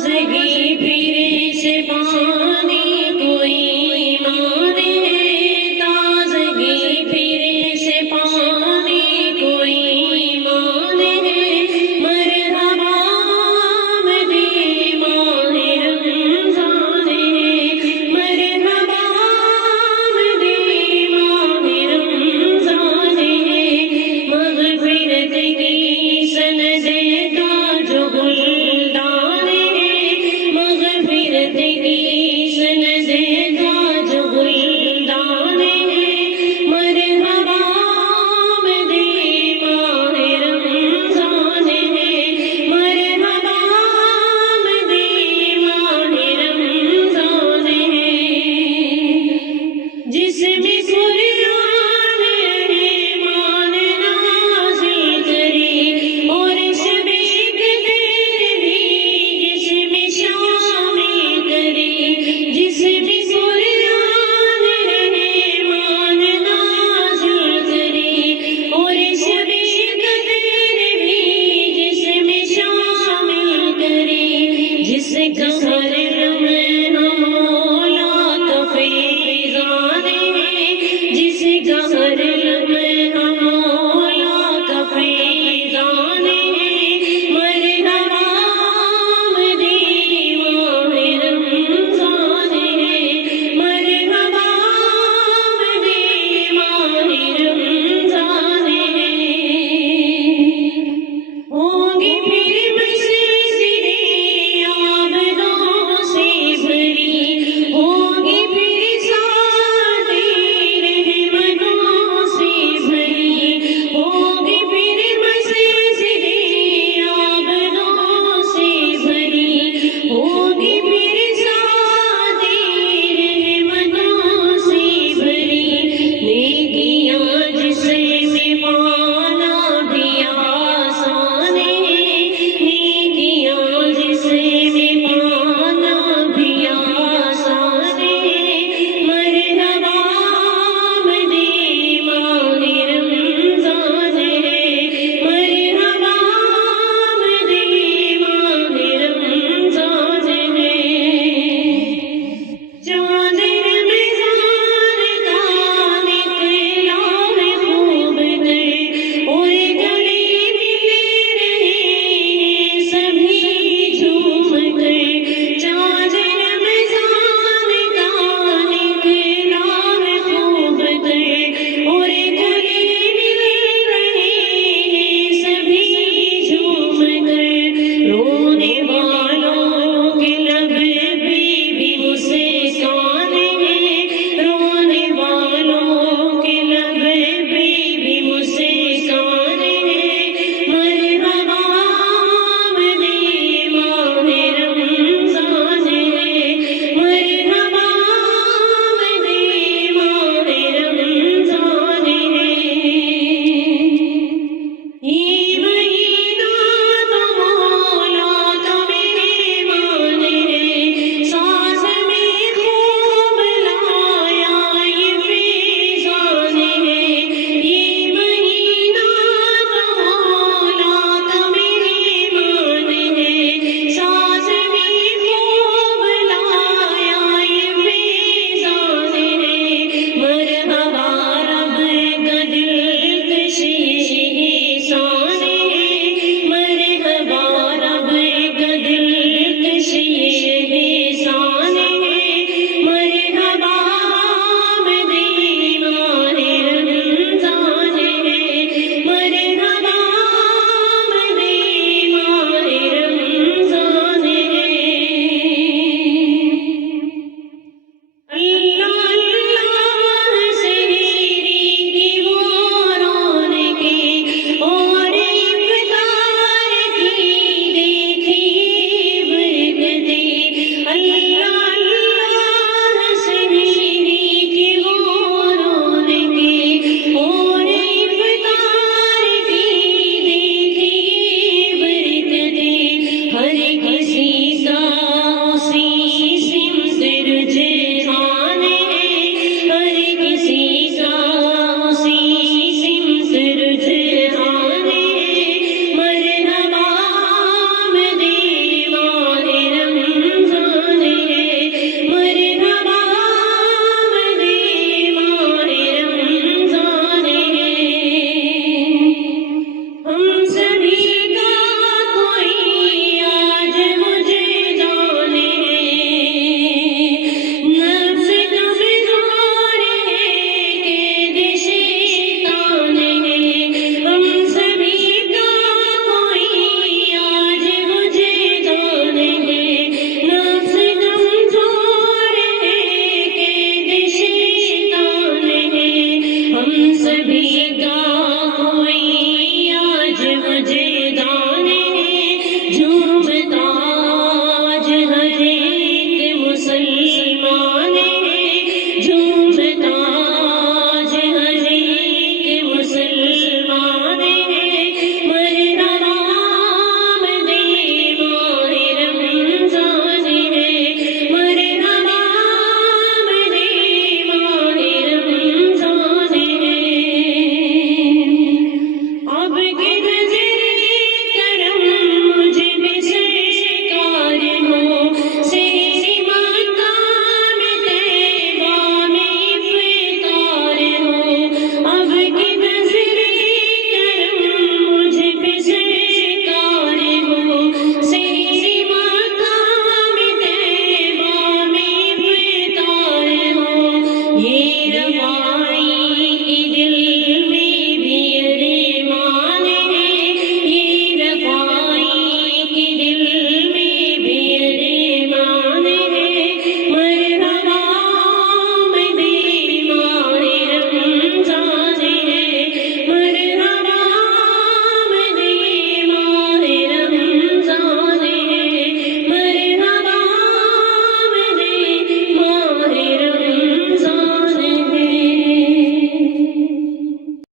تازگی پھر سے پانی کوئی مانے، تازگی پھر سے پانی کوئی مانے، مرحبا آمدی ماہ رمضان، مرحبا آمدی ماہ رمضان، مغفرت کی سند کا جو گلدان ہے، مغفرت کی سند کا جو گلدان ہے، مرحبا آمدی ماہ رمضان ہے، مرحبا آمدی ماہ رمضان ہے، جس میں قرآن ایمان نازل کری اور شب قدر بھی جس میں شامل کری، جس میں قرآن ایمان نازل کری اور شب قدر بھی جس میں شامل کری، جس کا